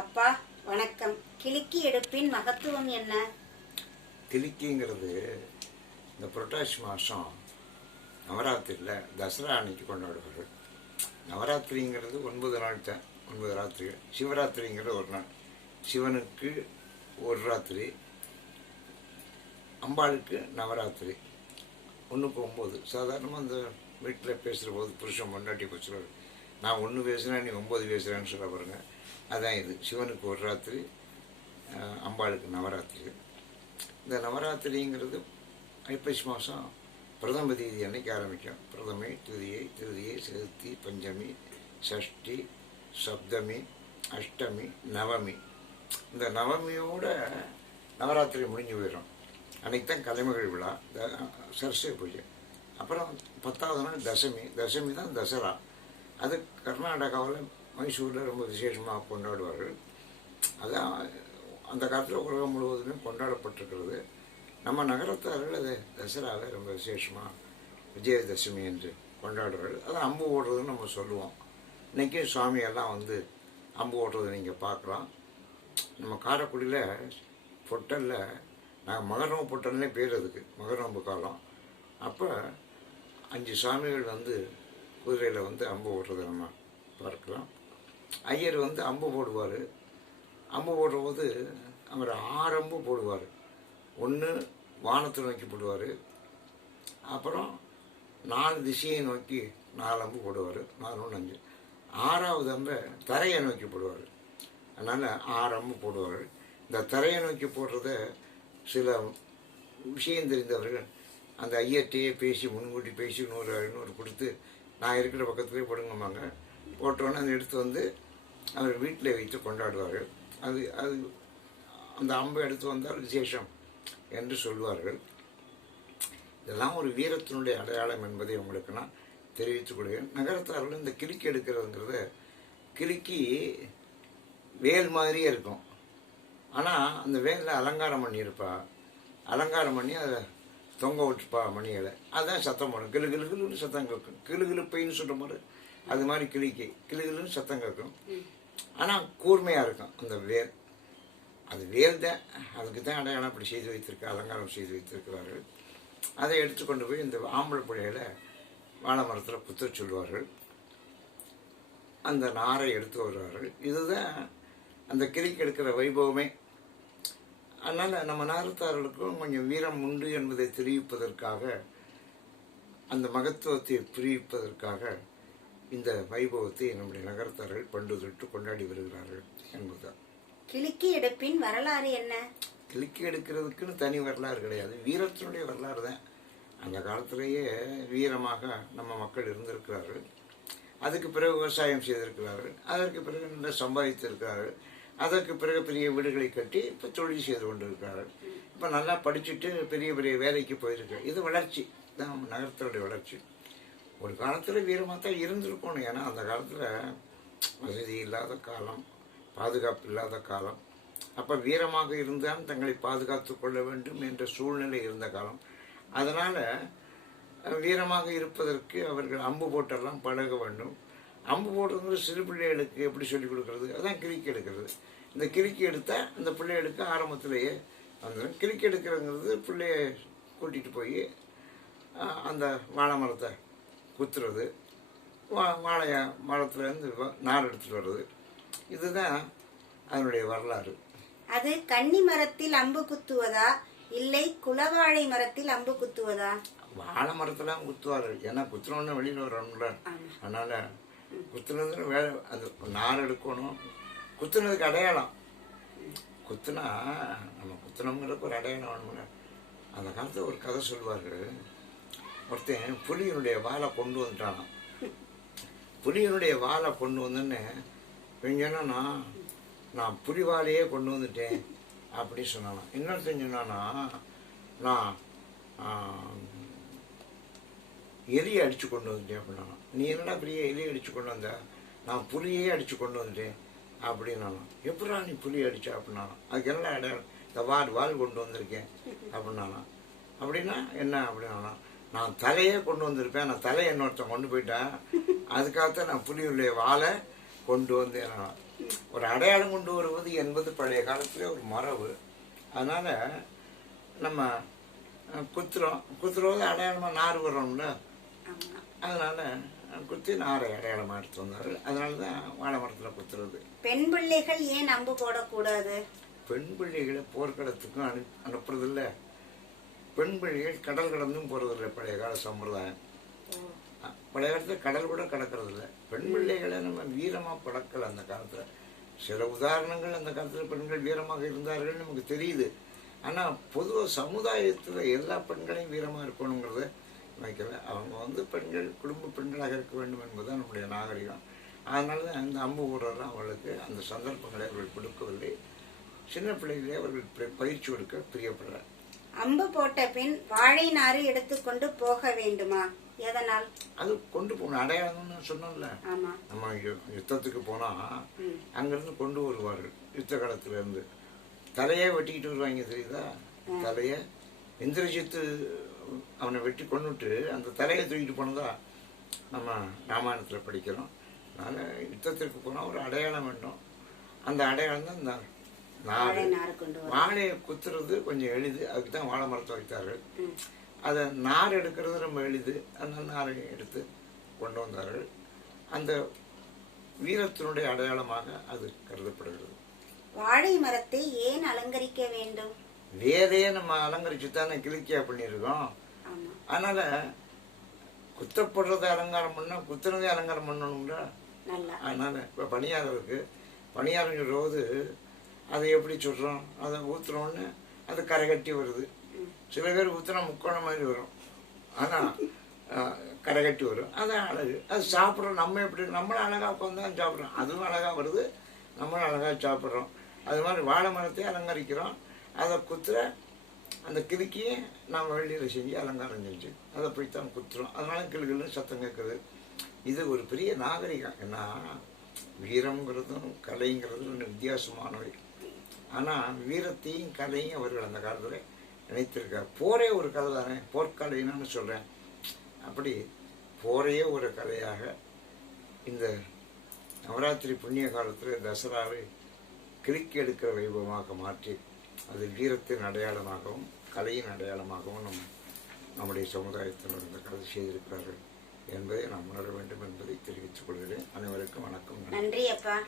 அப்பா வணக்கம். கிளிக்கி எடுப்பின் மகத்துவம் என்ன? கிளிக்கிங்கிறது இந்த புரட்டாசி மாதம் நவராத்திரியில் தசரா அன்னைக்கு கொண்டாடுவார்கள். நவராத்திரிங்கிறது ஒன்பது நாள் தான் ஒன்பது ராத்திரிகள் சிவராத்திரிங்கிறது ஒரு நாள். சிவனுக்கு ஒரு ராத்திரி அம்பாளுக்கு நவராத்திரி. ஒன்றுக்கு ஒம்பது சாதாரணமாக அந்த வீட்டில் பேசுகிற போது புருஷன் பொண்டாட்டி வச்சுருவாரு நான் ஒன்று பேசுகிறேன் நீ ஒம்பது பேசுகிறேன்னு சொல்ல பாருங்க. அதான் இது. சிவனுக்கு ஒரு ராத்திரி அம்பாளுக்கு நவராத்திரி. இந்த நவராத்திரிங்கிறது ஐப்பசி மாதம் பிரதம தேதி அன்னைக்கு ஆரம்பிக்கும். பிரதமை துதியை திருதியை சதுர்த்தி பஞ்சமி சஷ்டி சப்தமி அஷ்டமி நவமி. இந்த நவமியோட நவராத்திரி முடிஞ்சு போயிடும். அன்னைக்கு தான் கலைமகள் விழா த- சரஸ்வதி பூஜை. அப்புறம் பத்தாவது நாள் தசமி. தசமி தான் தசரா. அது கர்நாடகாவில் மைசூரில் ரொம்ப விசேஷமாக கொண்டாடுவார்கள். அதான் அந்த காலத்தில் உலகம் முழுவதுமே கொண்டாடப்பட்டிருக்கிறது. நம்ம நகரத்தார்கள் அது தசராவை ரொம்ப விசேஷமாக விஜயதசமி என்று கொண்டாடுவார்கள். அது அம்பு ஓடுறதுன்னு நம்ம சொல்லுவோம். இன்றைக்கி சுவாமியெல்லாம் வந்து அம்பு ஓடுறதை நீங்கள் பார்க்கலாம். நம்ம காரைக்குடியில் பொட்டலில் நாங்கள் மகரம்பு பொட்டல்னே பேர் அதுக்கு மகரம்பு காலம். அப்போ அஞ்சு சாமிகள் வந்து குதிரையில் வந்து அம்பு ஓடுறத நம்ம பார்க்கலாம். ஐயர் வந்து அம்பு போடுவார். அம்பு போடும்போது அவர் ஆறு அம்பு போடுவார். ஒன்று வானத்தை நோக்கி போடுவார். அப்புறம் நாலு திசையை நோக்கி நாலு அம்பு போடுவார். நாலு ஒன்று அஞ்சு. ஆறாவது அம்பை தரையை நோக்கி போடுவார். அதனால் ஆறு அம்பு போடுவார். இந்த தரையை நோக்கி போடுறத சில விஷயம் தெரிந்தவர்கள் அந்த ஐயர்கிட்டையே பேசி முன்கூட்டி பேசி நூறு ஐநூறு கொடுத்து நான் இருக்கிற பக்கத்துலேயே போடுங்கம்மாங்க போட்டோன்னே அதை எடுத்து வந்து அவர் வீட்டில் வைத்து கொண்டாடுவார்கள். அது அது அந்த அம்பை எடுத்து வந்தால் விசேஷம் என்று சொல்வார்கள். இதெல்லாம் ஒரு வீரத்தினுடைய அடையாளம் என்பதை உங்களுக்கு நான் தெரிவித்துக் கொள்கிறேன். நகரத்தார்கள் இந்த கிறுக்கி எடுக்கிறதுங்கிறத கிறுக்கி வேல் மாதிரியே இருக்கும். ஆனால் அந்த வேலில் அலங்காரம் பண்ணியிருப்பா. அலங்காரம் பண்ணி அதை தொங்க விட்டுப்பா மணிகளை அதான் சத்தம் போடும். கிளு கிளு கிளுன்னு சத்தம் கேட்கும். கிளு கிளுப்பைன்னு சொல்கிற மாதிரி அது மாதிரி கிளிக்கு. கிளு கிளுன்னு சத்தம் கேட்கும். ஆனால் கூர்மையாக இருக்கும். அந்த வேர். அது வேர் தான். அதுக்கு தான் அடையாளம் அப்படி செய்து வைத்திருக்க அலங்காரம் செய்து வைத்திருக்கிறார்கள். அதை எடுத்துக்கொண்டு போய் இந்த ஆம்பளை பிள்ளையில வாழை மரத்தில் குத்த சொல்வார்கள். அந்த நாரை எடுத்து வருவார்கள். இதுதான் அந்த கிளிக்கு எடுக்கிற வைபவமே. அதனால் நம்ம நாரத்தார்களுக்கும் கொஞ்சம் வீரம் உண்டு என்பதை தெரிவிப்பதற்காக அந்த மகத்துவத்தை புரிவிப்பதற்காக இந்த வைபவத்தை நம்முடைய நகரத்தார்கள் பண்டு தொட்டு கொண்டாடி வருகிறார்கள் என்பதுதான். கிளிக்கி எடுப்பின் வரலாறு என்ன? கிளிக்கி எடுக்கிறதுக்குன்னு தனி வரலாறு கிடையாது. வீரத்தினுடைய வரலாறு தான். அந்த காலத்திலேயே வீரமாக நம்ம மக்கள் இருந்திருக்கிறார்கள். அதுக்கு பிறகு விவசாயம் செய்திருக்கிறார்கள். அதற்கு பிறகு நல்லா சம்பாதித்திருக்கிறார்கள். அதற்கு பிறகு பெரிய வீடுகளை கட்டி இப்போ தொழில் செய்து கொண்டிருக்கிறார்கள். இப்போ நல்லா படிச்சுட்டு பெரிய பெரிய வேலைக்கு போயிருக்கு இது வளர்ச்சி. தான் நகரத்தினுடைய வளர்ச்சி. ஒரு காலத்தில் வீரமாக தான் இருந்திருக்கணும். ஏன்னா அந்த காலத்தில் வசதி இல்லாத காலம் பாதுகாப்பு இல்லாத காலம். அப்போ வீரமாக இருந்தால் தங்களை பாதுகாத்து கொள்ள வேண்டும் என்ற சூழ்நிலை இருந்த காலம். அதனால் வீரமாக இருப்பதற்கு அவர்கள் அம்பு போட்டெல்லாம் பழக வேண்டும். அம்பு போடுறது சிறு பிள்ளைகளுக்கு எப்படி சொல்லிக் கொடுக்கறது? அதான் கிறுக்கி எடுக்கிறது. இந்த கிறுக்கி எடுத்தால் அந்த பிள்ளைகளுக்கு ஆரம்பத்திலேயே அந்த கிறுக்கி எடுக்கிறதுங்கிறது பிள்ளைய கூட்டிகிட்டு போய் அந்த வாழை மரத்தை குத்துறது. வா வாழை மரத்துலேருந்து நார் எடுத்துகிட்டு வர்றது. இதுதான் அதனுடைய வரலாறு. அது கன்னி மரத்தில் அம்பு குத்துவதா? இல்லை குலவாழை மரத்தில் அம்பு குத்துவதா? வாழை மரத்தெல்லாம் குத்துவார்கள் ஏன்னா குத்துனோன்னு வெளியில் வரணும்ல. அதனால குத்துனதுன்னு வேலை அது நார் எடுக்கணும். குத்துனதுக்கு அடையாளம். குத்துனா நம்ம குத்துனோங்கிறதுக்கு ஒரு அடையாளம் வேணும்ல. அந்த காலத்தில் ஒரு கதை சொல்லுவார்கள். ஒருத்தன் புலியினுடைய வாலை கொண்டு வந்துட்டானாம். புலியினுடைய வாலை கொண்டு வந்தோன்னே இவன் நான் புலி வாழையே கொண்டு வந்துட்டேன் அப்படி சொன்னானா இன்னொருத்தன் சொன்னானா நான் எலியை அடித்து கொண்டு வந்துட்டேன் அப்படின்னா நீ என்னடா பெரிய எலியை அடித்து கொண்டு வந்த? நான் புலியே அடித்து கொண்டு வந்துட்டேன். அப்படின்னாலும் எப்படா நீ புலி அடித்த அப்படின்னாலும் அதுக்கு எல்லாம் இடம்? இந்த வால் வால் கொண்டு வந்திருக்கேன். அப்படின்னாலும் அப்படின்னா என்ன? அப்படின்னாலும் நான் தலையே கொண்டு வந்திருப்பேன். நான் தலையை இன்னொருத்தன் கொண்டு போயிட்டேன். அதுக்காகத்தான் நான் புலியுடைய வாலை கொண்டு வந்தேன். ஒரு அடையாளம் கொண்டு வருவது என்பது பழைய காலத்திலே ஒரு மரபு. அதனால் நம்ம குத்துறோம். குத்துறது அடையாளமாக நார் வர்றோம்ல. அதனால குத்தி நாரை அடையாளமா எடுத்து வந்தார்கள் அதனால தான் வாழை மரத்துல குத்துறது. பெண் பிள்ளைகள் ஏன் அம்பு போடக்கூடாது? பெண் பிள்ளைகளை போர்க்களத்துக்கும் அனு அனுப்புறதில்ல. பெண் பிள்ளைகள் கடல் கடந்தும் போறதில்லை பழைய கால சம்பிரதாயம். பழைய காலத்துல கடல் கூட கடக்கிறது இல்ல பெண் பிள்ளைகளை நம்ம வீரமா பழக்கல அந்த காலத்துல. சில உதாரணங்கள் அந்த காலத்துல பெண்கள் வீரமாக இருந்தார்கள் நமக்கு தெரியுது. ஆனா பொதுவா சமுதாயத்துல எல்லா பெண்களையும் வீரமா இருக்கணுங்கிறத வைக்கல அவங்க வந்து பெண்கள் குடும்ப பெண்களாக இருக்க வேண்டும் என்பதுதான் நம்முடைய நாகரிகம். அதனால தான் அந்த அம்பு ஊரெல்லாம் அவர்களுக்கு அந்த சந்தர்ப்பங்களை அவர்கள் கொடுக்கவில்லை. சின்ன பிள்ளைகளே அவர்கள் பயிற்சி கொடுக்க பிரியப்படுறார். அம்பு போட்ட பின் வாழை நாறு எடுத்துக்கொண்டு போக வேண்டுமா? எதனால்? அது கொண்டு போகணும் அடையாளம்னு சொன்னோம்ல. நம்ம யுத்தத்துக்கு போனா. அங்கிருந்து கொண்டு வருவார்கள் யுத்த காலத்துல இருந்து தலையே வெட்டிக்கிட்டு வருவாங்க தெரியுதா? தலைய இந்திரஜித்து அவனை வெட்டி கொண்டுட்டு அந்த தலையை தூக்கிட்டு போனதா நம்ம ராமாயணத்துல படிக்கிறோம். அதனால யுத்தத்திற்கு போனா ஒரு அடையாளம் வேண்டும். அந்த அடையாளம் தான் இந்த நாடு. வாழையை குத்துறது கொஞ்சம் எளிது. அதுக்கு தான் வாழை மரத்தை வைத்தார்கள். அதை நார் எடுக்கிறது ரொம்ப எளிது. அதனால நாரை எடுத்து கொண்டு வந்தார்கள் அந்த வீரத்தினுடைய அடையாளமாக அது கருதப்படுகிறது. வாழை மரத்தை ஏன் அலங்கரிக்க வேண்டும்? வேதையே நம்ம அலங்கரிச்சு தானே கிளிக்கியா பண்ணியிருக்கோம் அதனால குத்தப்படுறதை அலங்காரம் பண்ணா குத்துறதே அலங்காரம் பண்ணணும்ல அதனால இப்போ பணியாரம் இருக்கு பணியாரம் அதை எப்படி சொல்றோம்? அதை ஊத்துறோன்னு அது கரை கட்டி வருது சில பேர் ஊத்துனா முக்கோணம் மாதிரி வரும். ஆனா அஹ், கரை கட்டி வரும். அது அழகு. அது சாப்பிட்றோம். நம்ம எப்படி நம்மளும் அழகா உட்காந்து சாப்பிட்றோம். அதுவும் அழகா வருது. நம்மளும் அழகா சாப்பிட்றோம். அது மாதிரி வாழை மரத்தையும் அலங்கரிக்கிறோம். அதை குத்துற அந்த கிறுக்கியை நாம் வெள்ளியில் செஞ்சு அலங்காரம் செஞ்சு அதை போய் தான் குத்துறோம். அதனால கிளுகிள்னு சத்தம் கேட்குது இது ஒரு பெரிய நாகரிகம். ஏன்னா வீரம்ங்கிறதும் கலைங்கிறதும் ரெண்டு வித்தியாசமானவை. ஆனால் வீரத்தையும் கலையும் அவர்கள் அந்த காலத்தில் நினைத்திருக்கார். போரே ஒரு கதை தானே? போர்க்கலைன்னு சொல்கிறேன் அப்படி போரையே ஒரு கலையாக இந்த நவராத்திரி புண்ணிய காலத்தில் தசராவை கிறுக்கி எடுக்கிற வைபவமாக மாற்றி அது வீரத்தின் அடையாளமாகவும் கலையின் அடையாளமாகவும் நம் நம்முடைய சமுதாயத்தில் இருந்த கதை செய்திருக்கிறார்கள் என்பதை நாம் உணர வேண்டும் என்பதை தெரிவித்துக் கொள்கிறேன். அனைவருக்கும் வணக்கம். நன்றி அப்பா.